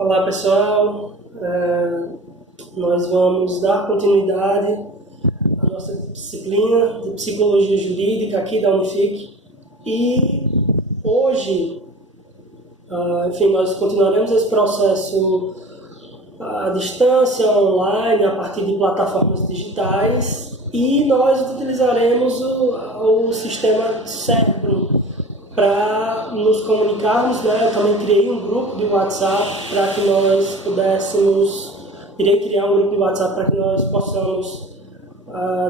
Olá pessoal, nós vamos dar continuidade à nossa disciplina de Psicologia Jurídica aqui da Unific e hoje, nós continuaremos esse processo à distância, online, a partir de plataformas digitais e nós utilizaremos o sistema Cérebro para nos comunicarmos, né? Eu também criei um grupo de WhatsApp para que nós irei criar um grupo de WhatsApp para que nós possamos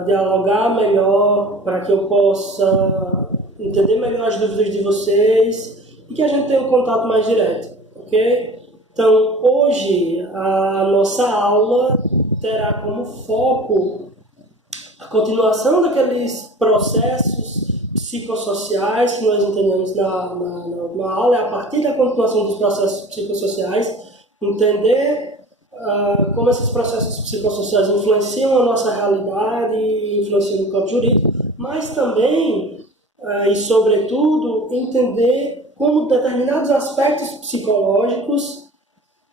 dialogar melhor, para que eu possa entender melhor as dúvidas de vocês e que a gente tenha um contato mais direto, ok? Então, hoje a nossa aula terá como foco a continuação daqueles processos psicossociais que nós entendemos na aula, a partir da continuação dos processos psicossociais, entender como esses processos psicossociais influenciam a nossa realidade e influenciam no campo jurídico, mas também, e sobretudo, entender como determinados aspectos psicológicos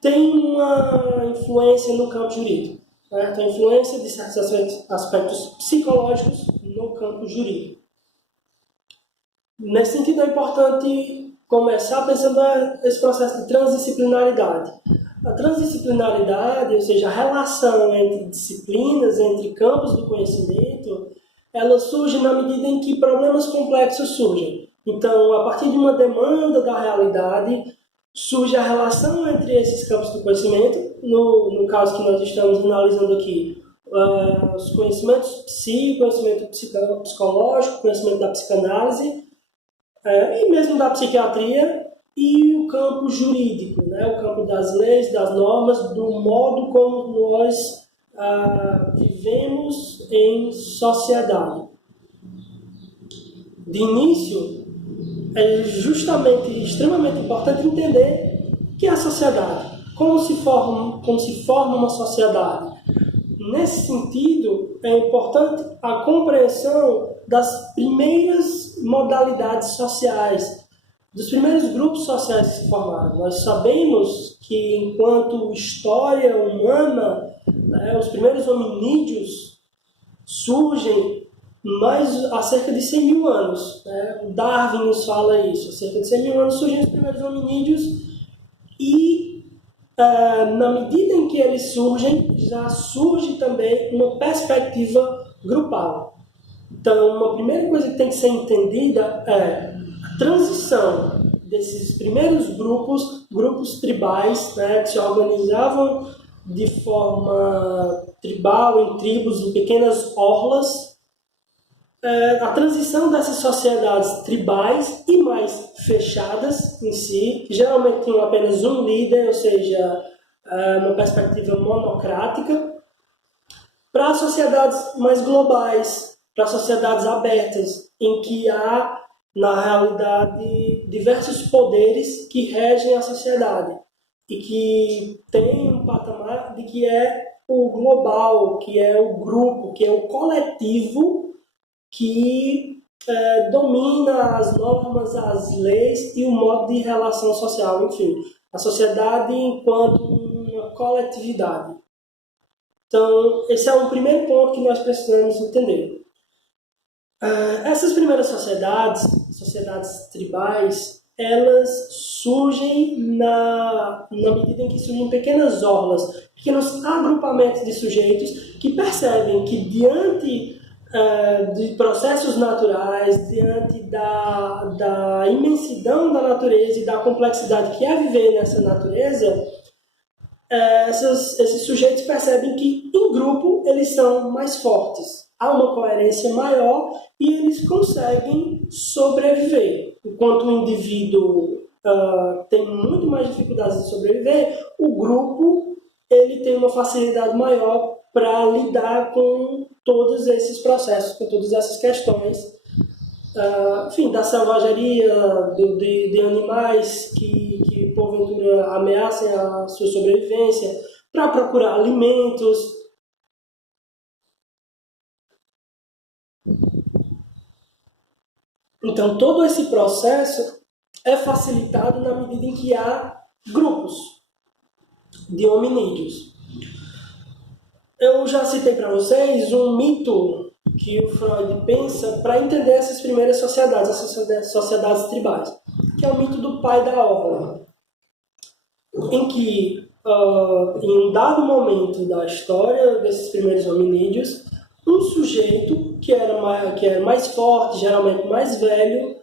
têm uma influência no campo jurídico, certo? A influência de certos aspectos psicológicos no campo jurídico. Nesse sentido, é importante começar pensando esse processo de transdisciplinaridade. A transdisciplinaridade, ou seja, a relação entre disciplinas, entre campos do conhecimento, ela surge na medida em que problemas complexos surgem. Então, a partir de uma demanda da realidade, surge a relação entre esses campos do conhecimento, no caso que nós estamos analisando aqui, os conhecimentos conhecimento psicológico, conhecimento da psicanálise, e mesmo da psiquiatria e o campo jurídico, né? O campo das leis, das normas, do modo como nós vivemos em sociedade. De início, é justamente extremamente importante entender o que é a sociedade, como se forma uma sociedade. Nesse sentido, é importante a compreensão das primeiras modalidades sociais, dos primeiros grupos sociais que se formaram. Nós sabemos que, enquanto história humana, né, os primeiros hominídeos surgem há cerca de 100 mil anos. Né? O Darwin nos fala isso. Há cerca de 100 mil anos surgem os primeiros hominídeos e, na medida em que eles surgem, já surge também uma perspectiva grupal. Então, uma primeira coisa que tem que ser entendida é a transição desses primeiros grupos tribais, né, que se organizavam de forma tribal, em tribos, em pequenas orlas, a transição dessas sociedades tribais e mais fechadas em si, que geralmente tinham apenas um líder, ou seja, uma perspectiva monocrática, para sociedades mais globais, para sociedades abertas, em que há, na realidade, diversos poderes que regem a sociedade e que tem um patamar de que é o global, que é o grupo, que é o coletivo que domina as normas, as leis e o modo de relação social, enfim, a sociedade enquanto uma coletividade. Então, esse é o primeiro ponto que nós precisamos entender. Essas primeiras sociedades tribais, elas surgem na medida em que surgem pequenas orlas, pequenos agrupamentos de sujeitos que percebem que diante de processos naturais, diante da imensidão da natureza e da complexidade que é viver nessa natureza, esses sujeitos percebem que, em grupo, eles são mais fortes. Há uma coerência maior e eles conseguem sobreviver. Enquanto o indivíduo tem muito mais dificuldades de sobreviver, o grupo ele tem uma facilidade maior para lidar com todos esses processos, com todas essas questões, da selvageria, de animais que porventura ameacem a sua sobrevivência, para procurar alimentos. Então, todo esse processo é facilitado na medida em que há grupos. de hominídeos. Eu já citei para vocês um mito que o Freud pensa para entender essas primeiras sociedades, essas sociedades tribais, que é o mito do pai da orla, em que, em um dado momento da história desses primeiros hominídeos, um sujeito que era mais forte, geralmente mais velho,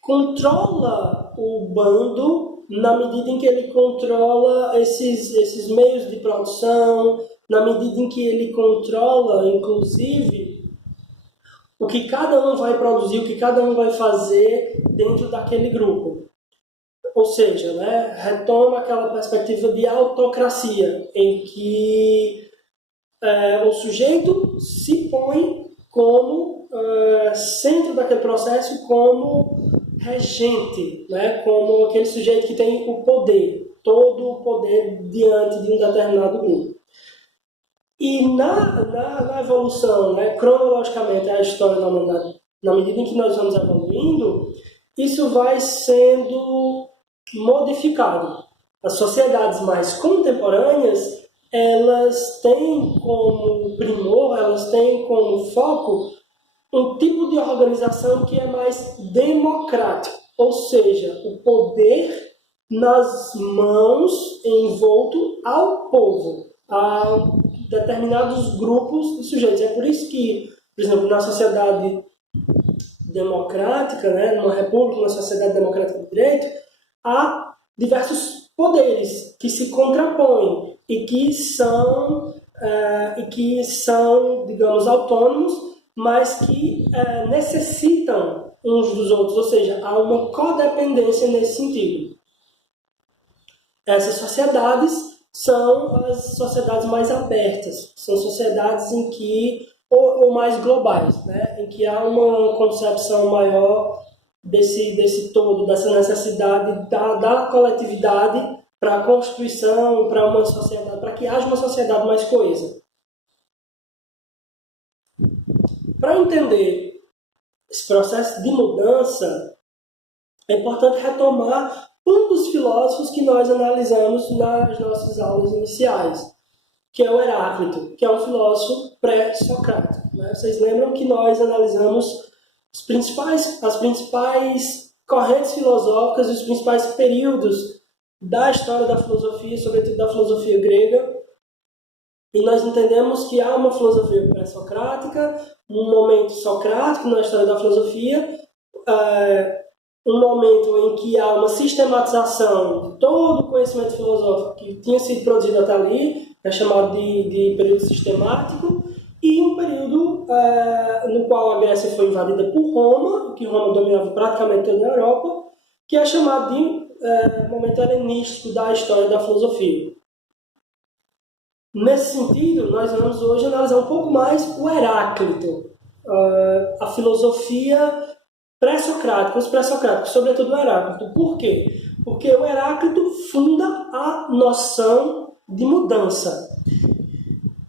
controla o bando na medida em que ele controla esses meios de produção, na medida em que ele controla, inclusive, o que cada um vai produzir, o que cada um vai fazer dentro daquele grupo. Ou seja, né, retoma aquela perspectiva de autocracia, em que o sujeito se põe como centro daquele processo, como regente, né, como aquele sujeito que tem o poder, todo o poder diante de um determinado grupo. E na evolução, né, cronologicamente, a história da humanidade, na medida em que nós vamos evoluindo, isso vai sendo modificado. As sociedades mais contemporâneas, elas têm como primor, elas têm como foco um tipo de organização que é mais democrático, ou seja, o poder nas mãos envolto ao povo, a determinados grupos de sujeitos. É por isso que, por exemplo, na sociedade democrática, né, numa república, numa sociedade democrática de direito, há diversos poderes que se contrapõem e que são, digamos, autônomos, mas que necessitam uns dos outros, ou seja, há uma codependência nesse sentido. Essas sociedades são as sociedades mais abertas, são sociedades em que, ou mais globais, né, em que há uma concepção maior desse todo, dessa necessidade da coletividade para a constituição, para uma sociedade, para que haja uma sociedade mais coesa. Para entender esse processo de mudança, é importante retomar um dos filósofos que nós analisamos nas nossas aulas iniciais, que é o Heráclito, que é um filósofo pré-socrático. Né? Vocês lembram que nós analisamos as principais correntes filosóficas e os principais períodos da história da filosofia, sobretudo da filosofia grega, e nós entendemos que há uma filosofia pré-socrática, um momento socrático na história da filosofia, um momento em que há uma sistematização de todo o conhecimento filosófico que tinha sido produzido até ali, é chamado de período sistemático, e um período no qual a Grécia foi invadida por Roma, que Roma dominava praticamente toda a Europa, que é chamado de momento helenístico da história da filosofia. Nesse sentido, nós vamos hoje analisar um pouco mais o Heráclito, a filosofia pré-socrática, os pré-socráticos, sobretudo o Heráclito. Por quê? Porque o Heráclito funda a noção de mudança.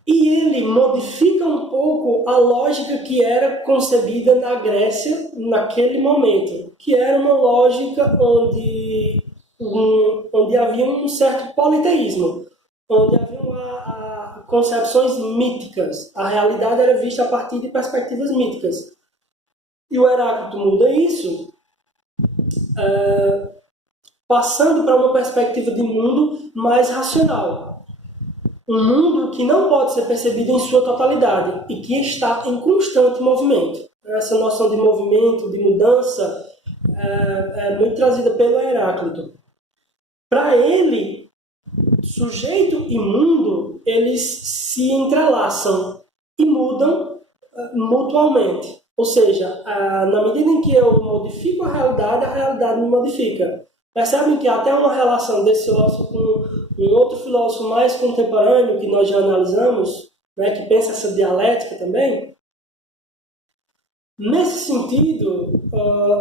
E ele modifica um pouco a lógica que era concebida na Grécia naquele momento, que era uma lógica onde havia um certo politeísmo, onde havia concepções míticas. A realidade era vista a partir de perspectivas míticas. E o Heráclito muda isso, passando para uma perspectiva de mundo mais racional. Um mundo que não pode ser percebido em sua totalidade e que está em constante movimento. Essa noção de movimento, de mudança, é muito trazida pelo Heráclito. Para ele, sujeito e mundo, eles se entrelaçam e mudam mutuamente. Ou seja, na medida em que eu modifico a realidade me modifica. Percebem que até uma relação desse filósofo com um outro filósofo mais contemporâneo, que nós já analisamos, né, que pensa essa dialética também? Nesse sentido,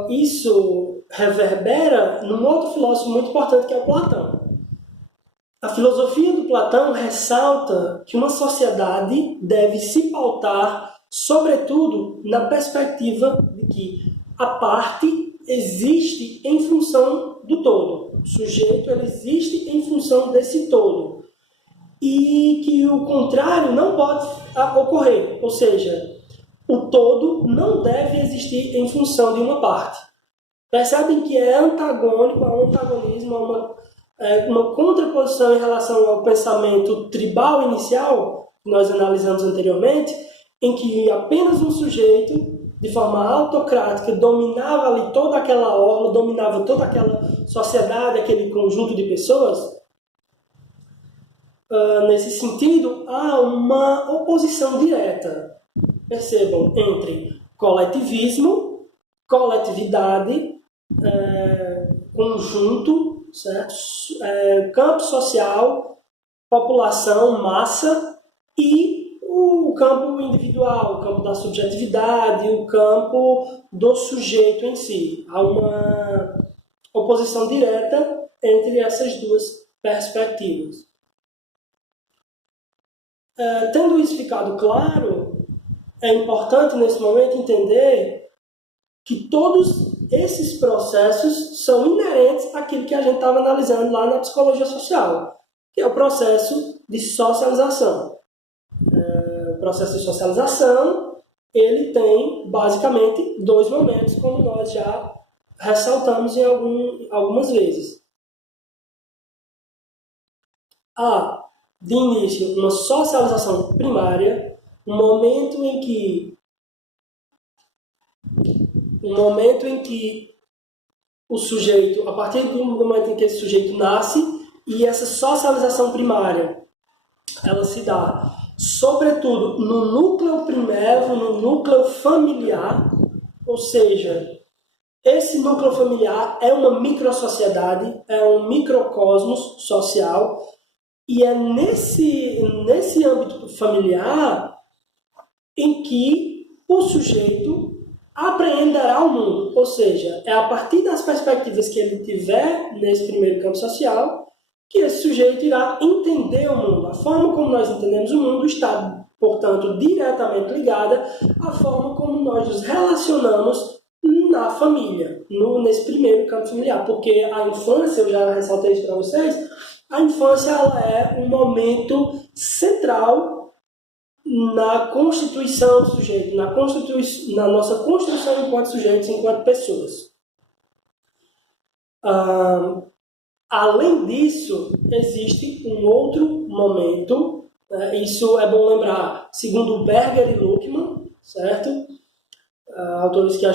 isso reverbera num outro filósofo muito importante, que é o Platão. A filosofia do Platão ressalta que uma sociedade deve se pautar, sobretudo, na perspectiva de que a parte existe em função do todo. O sujeito ele existe em função desse todo. e que o contrário não pode ocorrer, ou seja, o todo não deve existir em função de uma parte. Percebem que é antagônico, há um antagonismo, há uma contraposição em relação ao pensamento tribal inicial, que nós analisamos anteriormente, em que apenas um sujeito, de forma autocrática, dominava ali toda aquela orla, dominava toda aquela sociedade, aquele conjunto de pessoas. Nesse sentido, há uma oposição direta, percebam, entre coletivismo, coletividade, conjunto, certo? Campo social, população, massa, e o campo individual, o campo da subjetividade, o campo do sujeito em si. Há uma oposição direta entre essas duas perspectivas. Tendo isso ficado claro, é importante nesse momento entender que todos esses processos são inerentes àquilo que a gente estava analisando lá na psicologia social, que é o processo de socialização. O processo de socialização, ele tem basicamente dois momentos, como nós já ressaltamos em algumas vezes. Há, de início, uma socialização primária, um momento em que o sujeito, a partir do momento em que esse sujeito nasce, e essa socialização primária, ela se dá, sobretudo, no núcleo primeiro, no núcleo familiar, ou seja, esse núcleo familiar é uma microsociedade, é um microcosmos social, e é nesse âmbito familiar em que o sujeito apreenderá o mundo, ou seja, é a partir das perspectivas que ele tiver nesse primeiro campo social que esse sujeito irá entender o mundo. A forma como nós entendemos o mundo está, portanto, diretamente ligada à forma como nós nos relacionamos na família, nesse primeiro campo familiar, porque a infância, eu já ressaltei isso para vocês, a infância ela é um momento central na constituição do sujeito, na nossa construção enquanto sujeitos, enquanto pessoas. Além disso, existe um outro momento, isso é bom lembrar, segundo Berger e Luckmann, certo? Autores que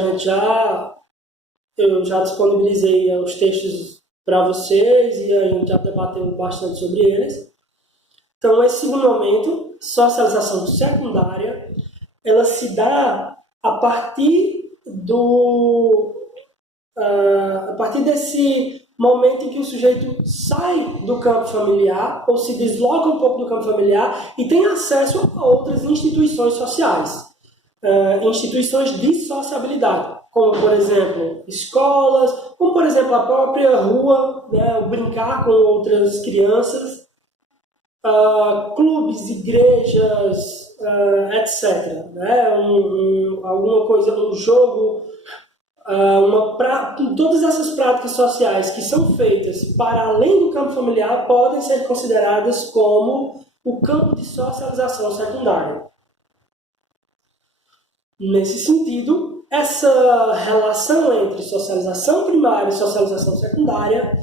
eu já disponibilizei os textos para vocês e a gente já debateu bastante sobre eles. Então, esse segundo momento, socialização secundária, ela se dá a partir desse momento em que o sujeito sai do campo familiar ou se desloca um pouco do campo familiar e tem acesso a outras instituições sociais, instituições de sociabilidade, como, por exemplo, escolas, como, por exemplo, a própria rua, né, o brincar com outras crianças, clubes, igrejas, etc. Né? Alguma coisa, um jogo, todas essas práticas sociais que são feitas para além do campo familiar podem ser consideradas como o campo de socialização secundária. Nesse sentido, essa relação entre socialização primária e socialização secundária,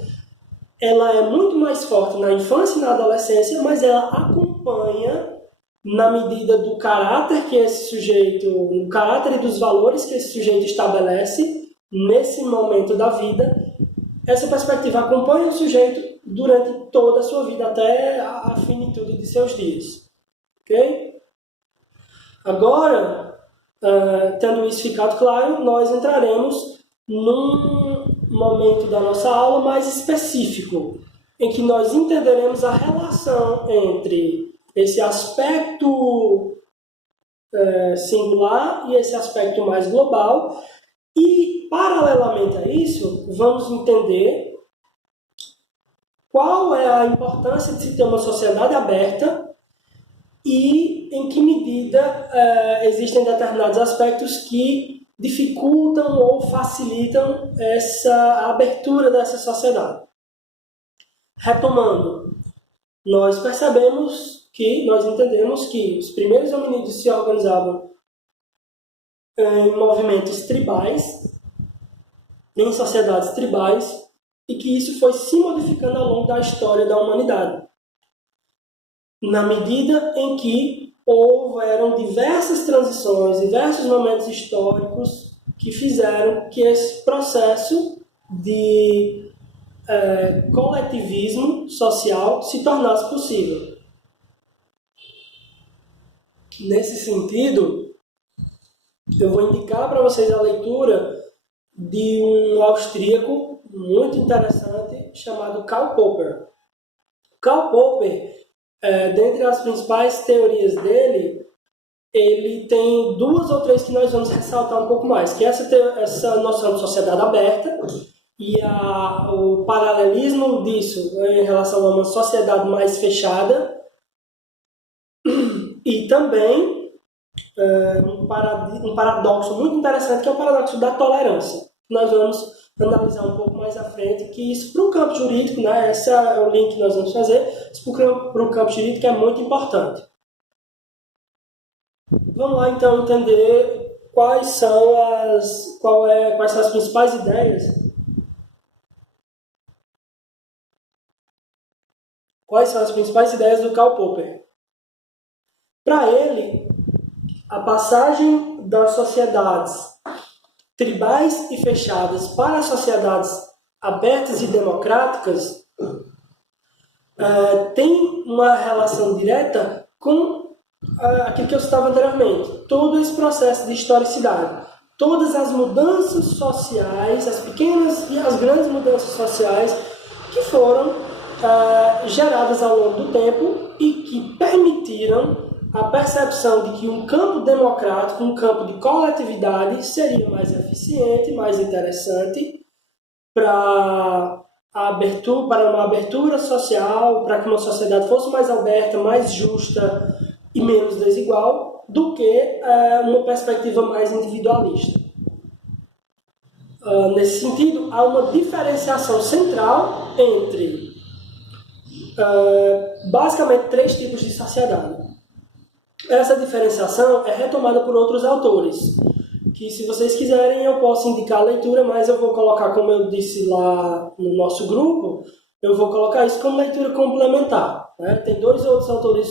ela é muito mais forte na infância e na adolescência, mas ela acompanha na medida do caráter que esse sujeito, o caráter e dos valores que esse sujeito estabelece nesse momento da vida. Essa perspectiva acompanha o sujeito durante toda a sua vida, até a finitude de seus dias. Ok? Agora, tendo isso ficado claro, nós entraremos num momento da nossa aula mais específico, em que nós entenderemos a relação entre esse aspecto singular e esse aspecto mais global, e, paralelamente a isso, vamos entender qual é a importância de se ter uma sociedade aberta e em que medida existem determinados aspectos que dificultam ou facilitam essa abertura dessa sociedade. Retomando, nós entendemos que os primeiros hominídeos se organizavam em movimentos tribais, em sociedades tribais, e que isso foi se modificando ao longo da história da humanidade, na medida em que houveram diversas transições, diversos momentos históricos que fizeram que esse processo de coletivismo social se tornasse possível. Nesse sentido, eu vou indicar para vocês a leitura de um austríaco muito interessante chamado Karl Popper. Karl Popper, dentre as principais teorias dele, ele tem 2 ou 3 que nós vamos ressaltar um pouco mais, que é essa noção de sociedade aberta e o paralelismo disso em relação a uma sociedade mais fechada, e também um paradoxo muito interessante, que é o paradoxo da tolerância. Nós vamos analisar um pouco mais à frente, que isso para o campo jurídico, né, esse é o link que nós vamos fazer, isso para o campo jurídico é muito importante. Vamos lá então entender quais são as principais ideias. Quais são as principais ideias do Karl Popper? Para ele, a passagem das sociedades tribais e fechadas para sociedades abertas e democráticas tem uma relação direta com aquilo que eu citava anteriormente, todo esse processo de historicidade. Todas as mudanças sociais, as pequenas e as grandes mudanças sociais que foram geradas ao longo do tempo e que permitiram a percepção de que um campo democrático, um campo de coletividade, seria mais eficiente, mais interessante para uma abertura social, para que uma sociedade fosse mais aberta, mais justa e menos desigual, do que uma perspectiva mais individualista. Nesse sentido, há uma diferenciação central entre basicamente 3 tipos de sociedade. Essa diferenciação é retomada por outros autores, que se vocês quiserem eu posso indicar a leitura, mas eu vou colocar, como eu disse lá no nosso grupo, eu vou colocar isso como leitura complementar, né? Tem 2 outros autores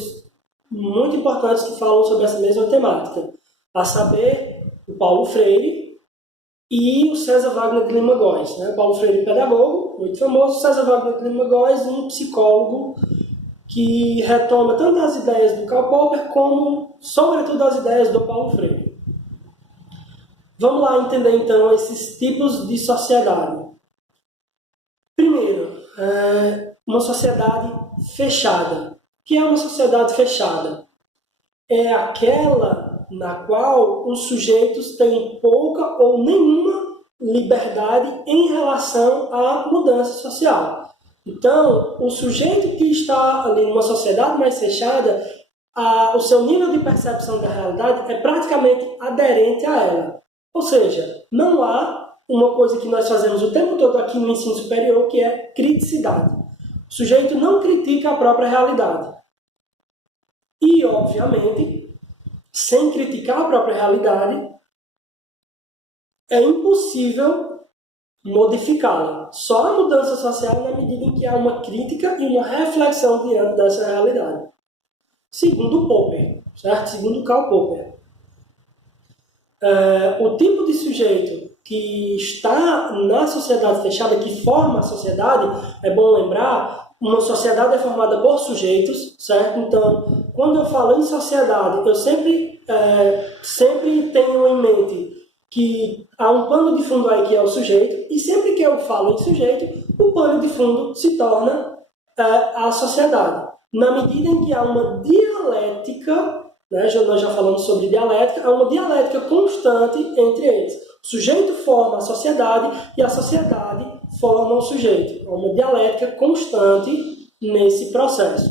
muito importantes que falam sobre essa mesma temática, a saber, o Paulo Freire e o César Wagner de Lima Góes, né? O Paulo Freire, pedagogo, muito famoso, o César Wagner de Lima Góes, um psicólogo que retoma tanto as ideias do Karl Popper como, sobretudo, as ideias do Paulo Freire. Vamos lá entender, então, esses tipos de sociedade. Primeiro, uma sociedade fechada. O que é uma sociedade fechada? É aquela na qual os sujeitos têm pouca ou nenhuma liberdade em relação à mudança social. Então, o sujeito que está ali numa sociedade mais fechada, o seu nível de percepção da realidade é praticamente aderente a ela. Ou seja, não há uma coisa que nós fazemos o tempo todo aqui no ensino superior, que é criticidade. O sujeito não critica a própria realidade. E, obviamente, sem criticar a própria realidade, é impossível modificá-la. Só a mudança social na medida em que há uma crítica e uma reflexão diante dessa realidade. Segundo Popper, certo? Segundo Karl Popper. O tipo de sujeito que está na sociedade fechada, que forma a sociedade, é bom lembrar, uma sociedade é formada por sujeitos, certo? Então, quando eu falo em sociedade, eu sempre tenho em mente que há um pano de fundo aí que é o sujeito, e sempre que eu falo em sujeito, o pano de fundo se torna a sociedade. Na medida em que há uma dialética, né, nós já falamos sobre dialética, há uma dialética constante entre eles. O sujeito forma a sociedade e a sociedade forma o sujeito. Há uma dialética constante nesse processo.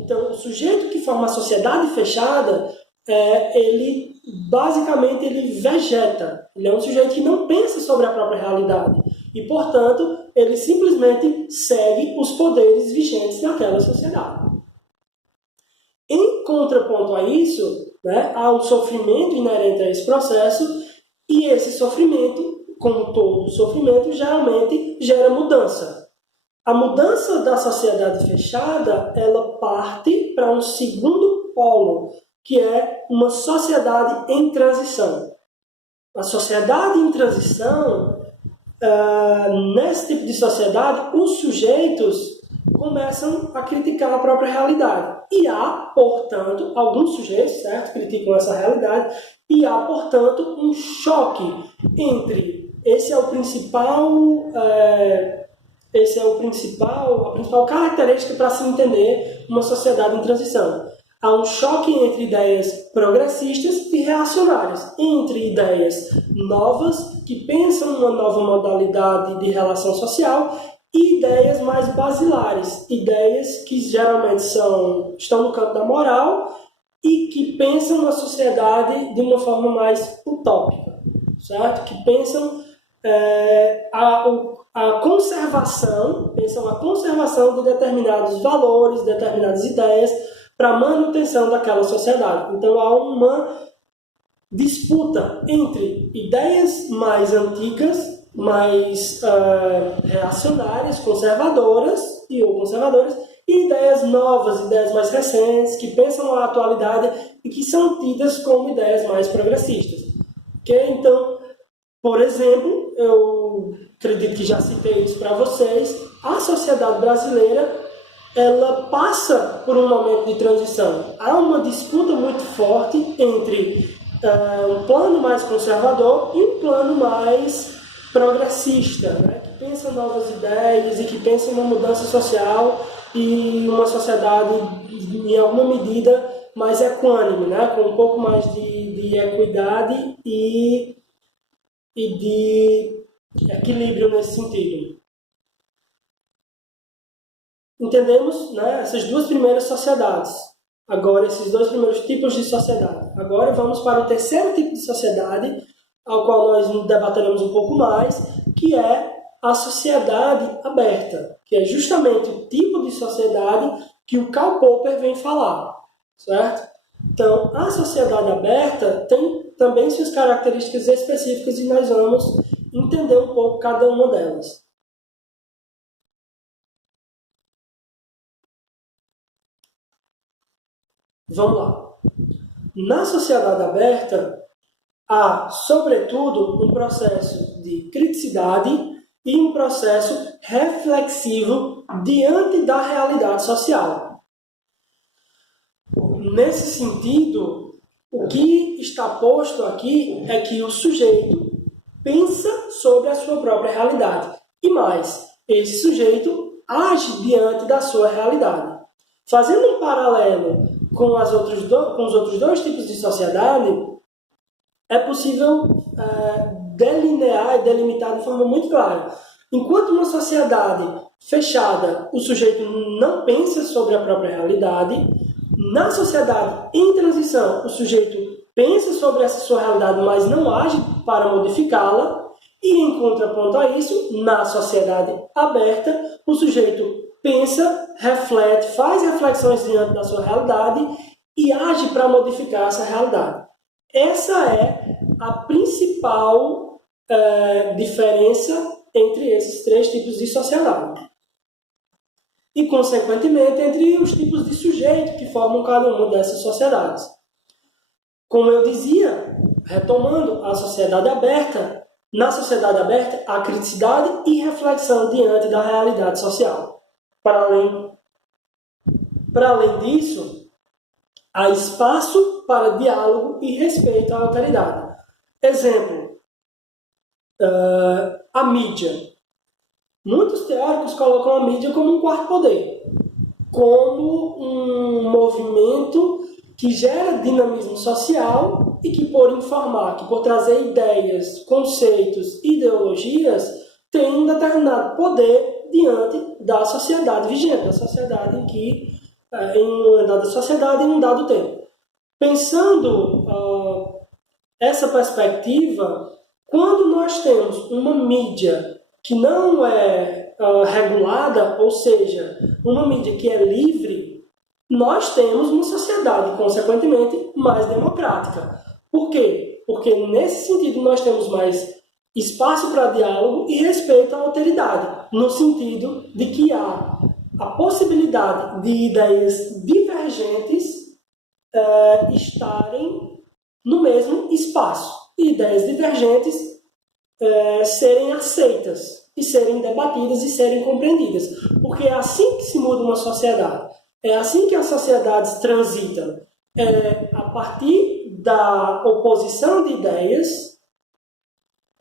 Então, o sujeito que forma a sociedade fechada, ele basicamente vegeta. Ele é um sujeito que não pensa sobre a própria realidade e, portanto, ele simplesmente segue os poderes vigentes naquela sociedade. Em contraponto a isso, né, há um sofrimento inerente a esse processo, e esse sofrimento, como todo sofrimento, geralmente gera mudança. A mudança da sociedade fechada, ela parte para um segundo polo, que é uma sociedade em transição. A sociedade em transição, nesse tipo de sociedade, os sujeitos começam a criticar a própria realidade. E há, portanto, alguns sujeitos, certo, criticam essa realidade, e há, portanto, um choque entre a principal característica para se entender uma sociedade em transição. Há um choque entre ideias progressistas e reacionárias, entre ideias novas, que pensam uma nova modalidade de relação social, e ideias mais basilares, ideias que geralmente estão no campo da moral e que pensam a sociedade de uma forma mais utópica, certo? Que pensam a conservação de determinados valores, determinadas ideias para a manutenção daquela sociedade. Então há uma disputa entre ideias mais antigas, mais reacionárias, conservadoras e ideias novas, ideias mais recentes, que pensam a atualidade e que são tidas como ideias mais progressistas. Okay? Então, por exemplo, eu acredito que já citei isso para vocês, a sociedade brasileira ela passa por um momento de transição. Há uma disputa muito forte entre um plano mais conservador e um plano mais progressista, né? Que pensa novas ideias e que pensa uma mudança social e uma sociedade, em alguma medida, mais equânime, né? Com um pouco mais de equidade e de equilíbrio nesse sentido. Entendemos, né, essas duas primeiras sociedades. Agora, esses dois primeiros tipos de sociedade. Agora vamos para o terceiro tipo de sociedade, ao qual nós debateremos um pouco mais, que é a sociedade aberta, que é justamente o tipo de sociedade que o Karl Popper vem falar, certo? Então, a sociedade aberta tem também suas características específicas e nós vamos entender um pouco cada uma delas. Vamos lá. Na sociedade aberta, há, sobretudo, um processo de criticidade e um processo reflexivo diante da realidade social. Nesse sentido, o que está posto aqui é que o sujeito pensa sobre a sua própria realidade. E mais, esse sujeito age diante da sua realidade. Fazendo um paralelo com os outros dois tipos de sociedade, é possível delinear e delimitar de forma muito clara. Enquanto uma sociedade fechada, o sujeito não pensa sobre a própria realidade, na sociedade em transição, o sujeito pensa sobre essa sua realidade, mas não age para modificá-la, e em contraponto a isso, na sociedade aberta, o sujeito pensa, reflete, faz reflexões diante da sua realidade e age para modificar essa realidade. Essa é a principal diferença entre esses três tipos de sociedade. E, consequentemente, entre os tipos de sujeito que formam cada uma dessas sociedades. Como eu dizia, retomando a sociedade aberta, na sociedade aberta há criticidade e reflexão diante da realidade social. Para além disso, há espaço para diálogo e respeito à autoridade. Exemplo, a mídia. Muitos teóricos colocam a mídia como um quarto poder, como um movimento que gera dinamismo social e que, por informar, que por trazer ideias, conceitos, ideologias, tem um determinado poder diante da sociedade vigente, da sociedade em que, em uma dada sociedade, em um dado tempo. Pensando essa perspectiva, quando nós temos uma mídia que não é regulada, ou seja, uma mídia que é livre, nós temos uma sociedade, consequentemente, mais democrática. Por quê? Porque, nesse sentido, nós temos mais espaço para diálogo e respeito à alteridade, no sentido de que há a possibilidade de ideias divergentes estarem no mesmo espaço, e ideias divergentes serem aceitas, e serem debatidas e serem compreendidas. Porque é assim que se muda uma sociedade. É assim que as sociedades transitam. A partir da oposição de ideias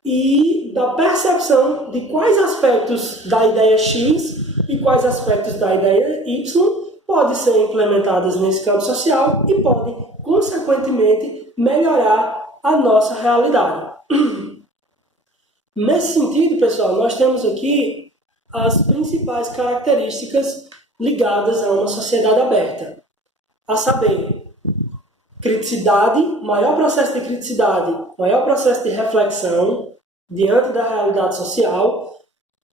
e da percepção de quais aspectos da ideia X e quais aspectos da ideia Y podem ser implementados nesse campo social e podem, consequentemente, melhorar a nossa realidade. Nesse sentido, pessoal, nós temos aqui as principais características ligadas a uma sociedade aberta. A saber, criticidade, maior processo de criticidade, maior processo de reflexão diante da realidade social,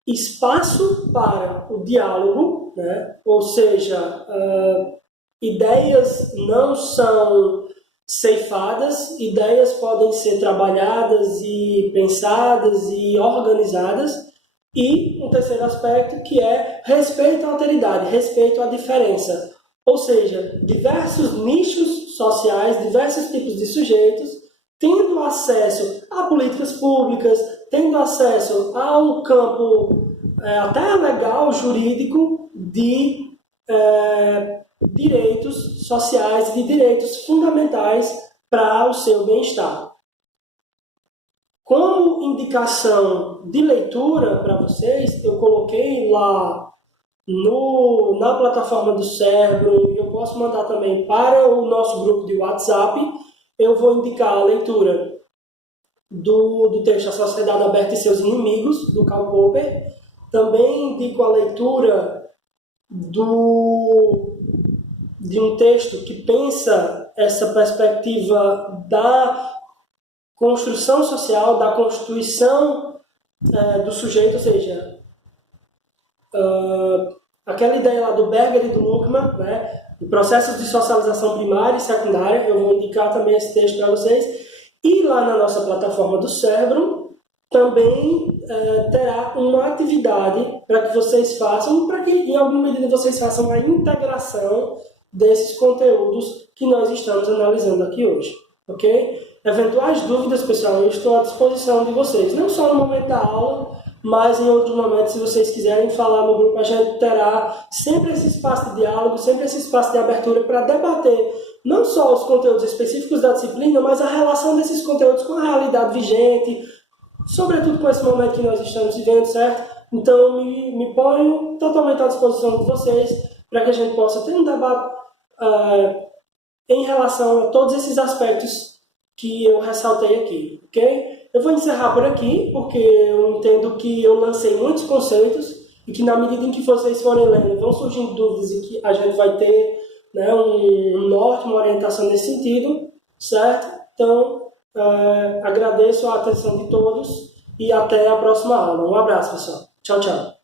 espaço para o diálogo, né? Ou seja, ideias não são ceifadas, ideias podem ser trabalhadas e pensadas e organizadas, e um terceiro aspecto que é respeito à alteridade, respeito à diferença, ou seja, diversos nichos sociais, diversos tipos de sujeitos tendo acesso a políticas públicas, tendo acesso a um campo até legal, jurídico, de direitos sociais, de direitos fundamentais para o seu bem-estar. Como indicação de leitura para vocês, eu coloquei lá na plataforma do Cérebro, e eu posso mandar também para o nosso grupo de WhatsApp. Eu vou indicar a leitura do texto A Sociedade Aberta e Seus Inimigos, do Karl Popper. Também indico a leitura de um texto que pensa essa perspectiva da construção social, da constituição do sujeito, ou seja, aquela ideia lá do Berger e do Luckmann, né, de processos de socialização primária e secundária. Eu vou indicar também esse texto para vocês. E lá na nossa plataforma do Cérebro também terá uma atividade para que vocês façam, para que em alguma medida vocês façam a integração desses conteúdos que nós estamos analisando aqui hoje, ok? Eventuais dúvidas, pessoal, eu estou à disposição de vocês, não só no momento da aula, mas em outros momentos, se vocês quiserem falar no grupo, a gente terá sempre esse espaço de diálogo, sempre esse espaço de abertura para debater não só os conteúdos específicos da disciplina, mas a relação desses conteúdos com a realidade vigente, sobretudo com esse momento que nós estamos vivendo, certo? Então, me ponho totalmente à disposição de vocês para que a gente possa ter um debate em relação a todos esses aspectos que eu ressaltei aqui, ok? Eu vou encerrar por aqui, porque eu entendo que eu lancei muitos conceitos e que na medida em que vocês forem lendo, vão surgindo dúvidas e que a gente vai ter, né, um norte, uma orientação nesse sentido, certo? Então, agradeço a atenção de todos e até a próxima aula. Um abraço, pessoal. Tchau, tchau.